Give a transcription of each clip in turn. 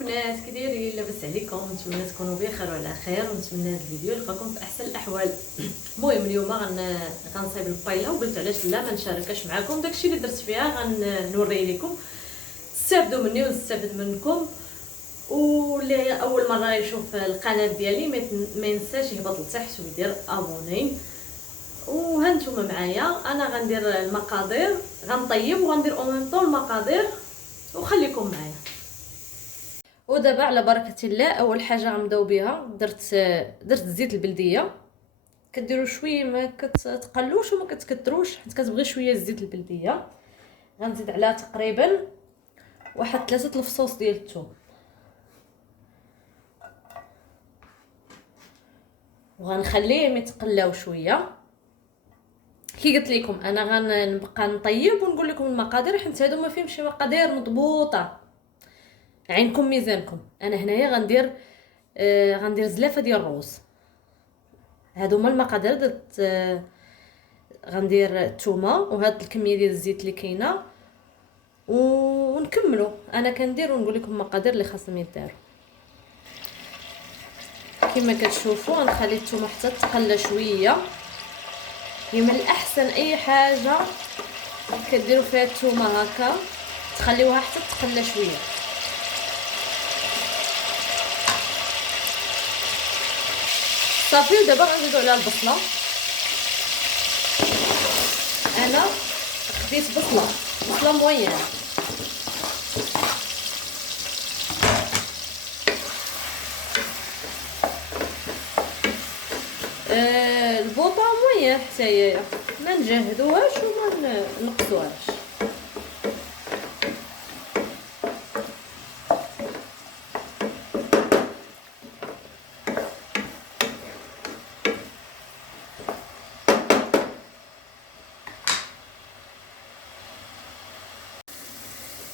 البنات، كي دايرين؟ لاباس عليكم؟ نتمنى تكونوا بخير وعلى خير، ونتمنى هذا الفيديو يلقاكم في احسن الاحوال. المهم اليوم غنصايب البايله، وقلت علاش لا ما نشاركش معكم داكشي اللي درت فيها. غنوري لكم، تستافدوا مني ونستافد منكم. واللي اول مره يشوف القناه ديالي ما ينساش يهبط لتحت ويدير ابوني. وهانتوما معايا انا غندير المقادير، غنطيب وغندير اونطون المقادير، وخليكم معايا. ودابا على بركه الله، اول حاجه غنبداو بها درت زيت البلديه. كديروا شويه، ما كتقلوش وما كتكثروش، حيت كتبغي شويه زيت البلديه. غنزيد عليها تقريبا واحد 3 الفصوص ديال الثوم، وغنخليهم يتقلاو شويه. كي قلت لكم انا غنبقى نطيب ونقول لكم المقادير، حيت هادو ما فيهمش مقادير مضبوطه. عينكم ميزانكم. انا هنايا غندير زلافه ديال الروز. هادو هما المقادير. درت غندير الثومه وهاد الكميه ديال الزيت اللي كاينه، ونكملوا. انا كندير ونقول لكم المقادير اللي خاصهم يداروا. كما كتشوفوا غنخلي الثومه حتى تقلى شويه. هي من الاحسن اي حاجه كديروا فيها الثومه هكا، تخليوها حتى تقلى شويه. صافي. ودابا غنزيدوا عليها البصله. انا خديت بصله موين. البوطه موين حتى هي، ما نجهدوهاش وما نقصوهاش.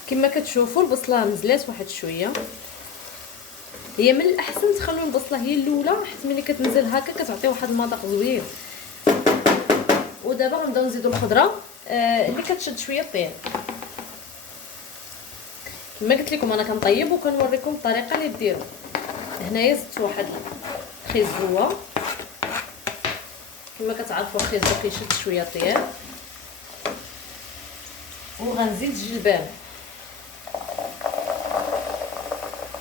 كما كتشوفوا البصله نزلات واحد شويه. هي من الاحسن تخلوا البصله هي الاولى، حيت ملي كتنزل هكا كتعطي واحد المذاق زوين. ودابا غنبداو نزيدوا الخضره اللي كتشد شويه الطياب. كما قلت لكم انا كنطيب وكنوريكم الطريقه اللي ديروا. هنايا زدت واحد خيزوه. كما كتعرفوا الخيزو كيشد شويه الطياب. وغنزيد الجلبان،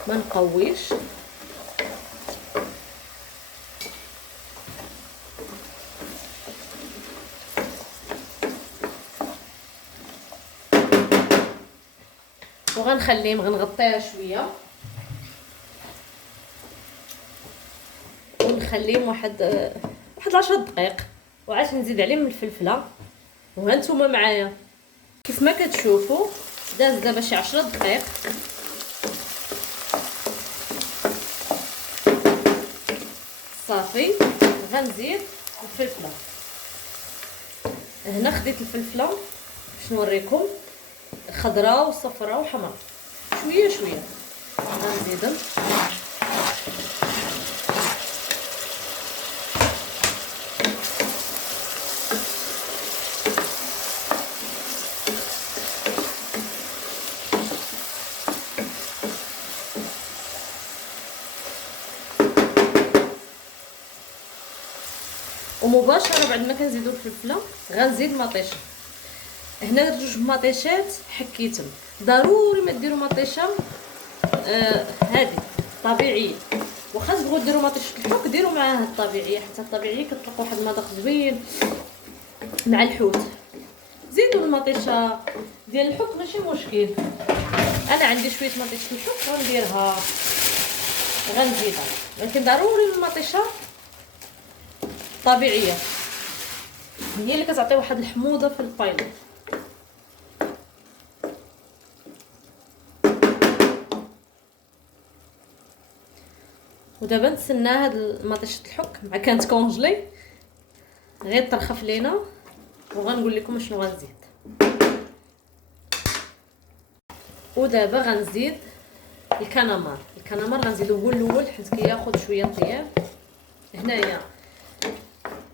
ما نقويش. وغنخليهم غنغطيها شويه ونخليهم واحد 10 دقائق، وعاد نزيد عليهم الفلفله. وهانتوما معايا كيف ما كتشوفوا داز دابا شي 10 دقائق. صافي. غنزيد الفلفله. هنا خديت الفلفله باش نوريكم، خضراء وصفراء وحمراء، شويه شويه غنزيدهم. ومباشره بعد ما كنزيدوا الفلفله غنزيد مطيشه. هنا درت 2 مطيشات حكيتهم. ضروري ما ديروا مطيشه هذه طبيعيه. واخا تبغوا ديروا مطيشه الحوت ديروا معاها الطبيعيه، حتى الطبيعيه كتطلق واحد المذاق زوين مع الحوت. زيدوا المطيشه ديال الحوت ماشي مشكل. انا عندي شويه مطيشه الحوت غنديرها، غنزيدها، ولكن ضروري المطيشه طبيعيه، هي اللي كتعطي واحد الحموضه في البايله. ودابا نتسنى هاد مطيشه الحك مع كانت كونجلي غير ترخف لينا، وغنقول لكم شنو غنزيد. ودابا غنزيد الكنمر غنزيدو هو الاول حيت كياخذ شويه طياب. هنايا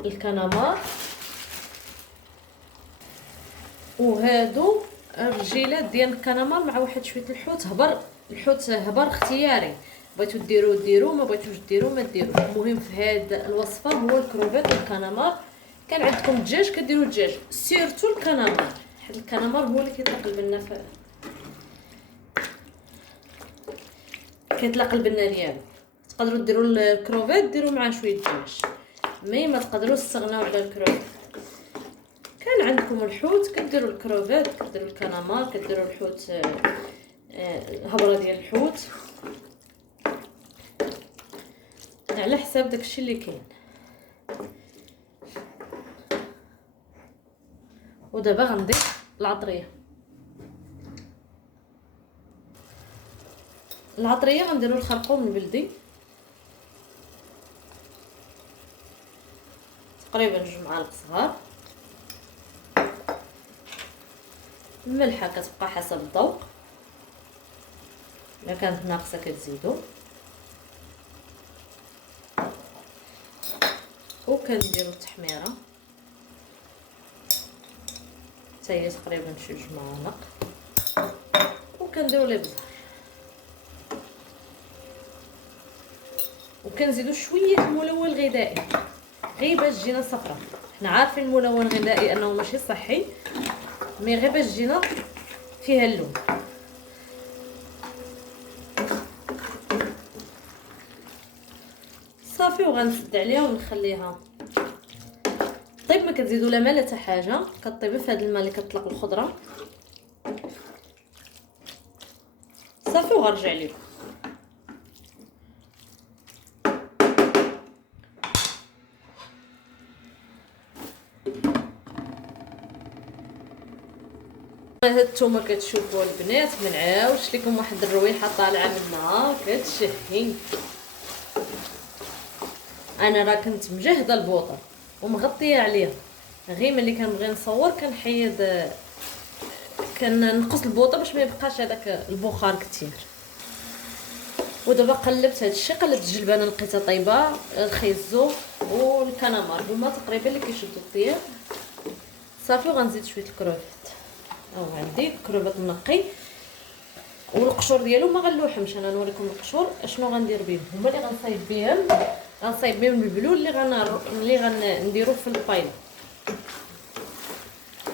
الكنمر، وهادو الرجيلات ديال الكنمر مع واحد شويه الحوت هبر الحوت هبر اختياري، بغيتو ديرو ما بغيتوش ديرو ما ديروش. المهم في هاد الوصفه هو الكروفيت والكالامار. كان عندكم الدجاج كديروا الدجاج، سيرتو الكالامار، حيت الكالامار هو اللي كيطلق لنا كيطلق البنه ديالو. تقدروا ديروا الكروفيت ديروا معاه شويه دجاج، مي ما تقدروش تستغناو على الكروفيت. كان عندكم الحوت كديروا الكروفيت، كديروا الكالامار، كديروا الحوت الهبره ديال الحوت على حساب داكشي اللي كاين. ودابا غنضيف العطريه. غنديروا الخرقوم البلدي تقريبا 2 معالق صغار. الملحه كتبقى حسب الذوق، الا كانت ناقصه كتزيدوا. وكنديروا التحميره حتى هي تقريبا شي 2 معالق. وكنديروا الابزار، وكنزيدوا شويه ملون غذائي غير باش تجينا صفراء. حنا عارفين الملون الغذائي انه ماشي صحي، مي غير باش تجينا فيها اللون. صافي وغنسد عليها ونخليها طيب. ما كتزيدوا لا ما لا حتى حاجه، كطيبي في هذا الماء اللي كتطلق الخضره. صافي وغنرجع لكم. هاد الثومه كتشوفوا البنات، ما نعاودش لكم واحد الرويحه طالعه منها كتشهي. انا راه كنت مجهده البوطه ومغطيه عليها، غير ملي كنبغي نصور كنحيد، كنقص البوطه باش ما يبقاش هذاك البخار كثير. ودابا قلبت هذا الشيء، قلبت الجلبانه لقيتها طيبه، الخيزو والكالامار هما تقريبا اللي كيشدوا الطياب. صافي وغنزيد شويه الكروفيت. عندي الكروفيت منقي والقشور ديالو ما غنلوحمش. انا نوريكم القشور اشنو غندير بهم. هما اللي غنصايب بهم البلول اللي غنديرو في البايله.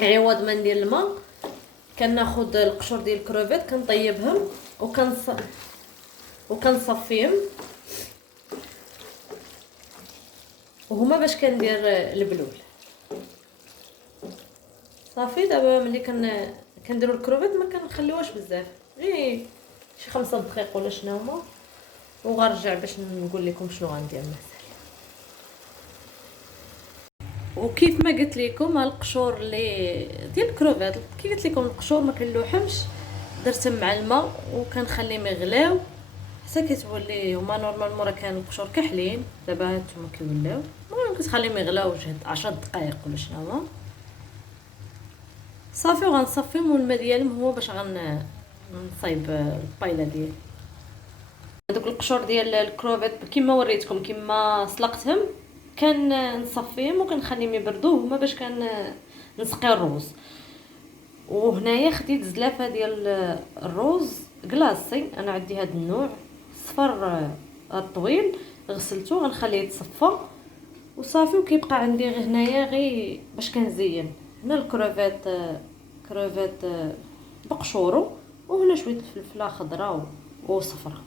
عوض ما ندير الماء كناخذ القشور ديال الكروفيت كنطيبهم وكنصفيهم، وهما باش كندير البلول. صافي دابا ملي كنديروا الكروفيت ما كنخليوهاش بزاف، غير شي 5 دقائق ولا شنو هما، وغنرجع باش نقول لكم شنو غندير مازال. وكيف ما قلت لكم القشور اللي ديال الكروفيت، كي قلت لكم القشور ما كنلوحمش، درتهم مع الماء وكنخليهم يغلاو حتى كتولي هما نورمالمون راه كانوا القشور كحلين. دابا هانتوما كيولاو، المهم كتخليهم يغلاو 10 دقائق ولا شنو هما. صافي وغنصفيهم، والماء ديالهم هو باش غنصايب البايله ديالي. هذوك القشور ديال الكروفيت كما وريتكم كما سلقتهم نصفيهم وكنخليهم يبردوا هما باش نسقي الروز. وهنايا خديت زلافه ديال الروز كلاصي، انا عندي هذا النوع صفر الطويل، غسلته غنخليه يتصفى وصافي. وكيبقى عندي غير هنايا غير باش كنزين هنا الكروفيت بقشورو، وهنا شويه الفلفله خضراء وصفراء.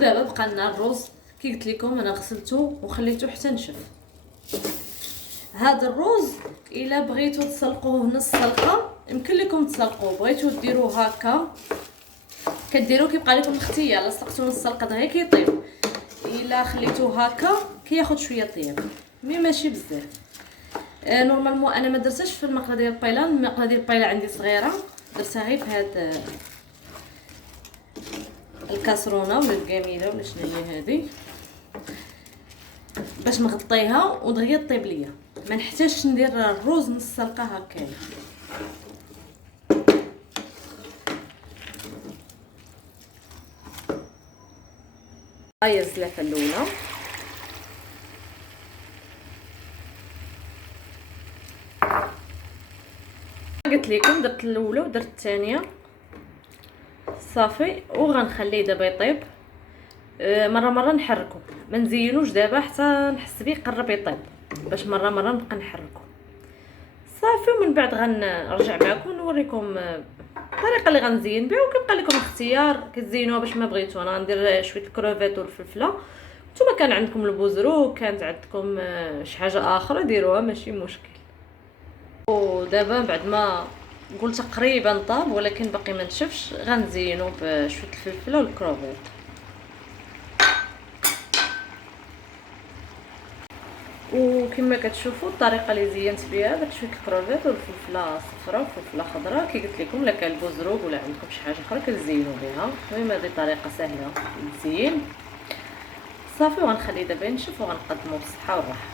دابا بقى لنا الرز كي قلت لكم، انا غسلته وخليته حتى نشف. هذا الرز الا بغيتو تسلقوه نص سلقه يمكن لكم تسلقوه، بغيتو ديروه هكا كديروه كيبقى لكم اختيار. الا سلقتوه نص سلقه دغيا كيطيب، الا خليتوه هكا كياخذ شويه طياب مي ماشي بزاف. نورمالمون انا ما درتش في المقله ديال البايله. المقله ديال البايله عندي صغيره، درتها غير في هاد الكاسرونه ولا الكاميله ولا شنو هي هذه، باش نغطيها ودغيا طيب ليا، ما نحتاجش ندير الروز نص سلقه هكا. هاهي الزلافه الاولى، قلت قلت لكم درت الاولى ودرت الثانيه صافي، وغنخليه دابا يطيب. مره نحركو، ما نزينوش دابا حتى نحس بيه قرب يطيب، باش مره نبقى نحركو صافي. ومن بعد غنرجع معكم نوريكم الطريقه اللي غنزين بها، وكيبقى لكم اختيار كتزينوها باش ما بغيتو. انا غندير شويه الكروفيت والفلفله، نتوما كان عندكم البوزروك، كانت عندكم شي حاجه اخرى ديروها ماشي مشكل. ودابا بعد ما قلت تقريبا طاب ولكن باقي ما نشفش، غنزينو بشويه الفلفله والكروفيت. وكما كتشوفوا الطريقه اللي زينت بها داك شويه الكروفيت والفلفله الصفراء والفلفله الخضراء كي قلت لكم، لا كان البوزروك ولا عندكم شي حاجه اخرى كتزينوا بها. المهم هذه طريقه سهله للتزيين صافي. وغنخليه دابا ينشف وغنقدمو بالصحه والراحه.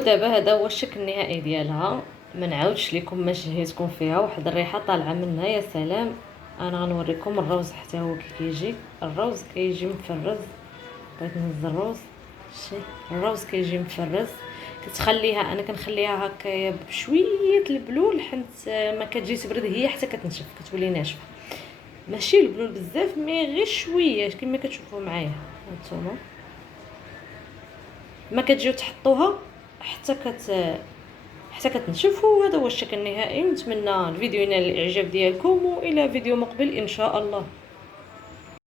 دابا هذا هو الشكل النهائي ديالها. ما نعاودش لكم ما شهيتكم فيها، واحد الريحه طالعه منها يا سلام. انا غنوريكم الروز حتى هو كي كيجي. الروز كيجي مفرز، بغيت نهز الروز شي الروز كيجي مفرز. كتخليها، انا كنخليها هكايا بشويه البلول حيت ما كتجي تبرد هي حتى كتنشف كتولي ناشفه. ماشي البلول بزاف مي غير شويه كما كتشوفوا معايا هانتوما. ما كتجيو تحطوها حتى كتنشف. وهذا هو الشكل النهائي. نتمنى الفيديو ينال الاعجاب ديالكم، والى فيديو مقبل ان شاء الله.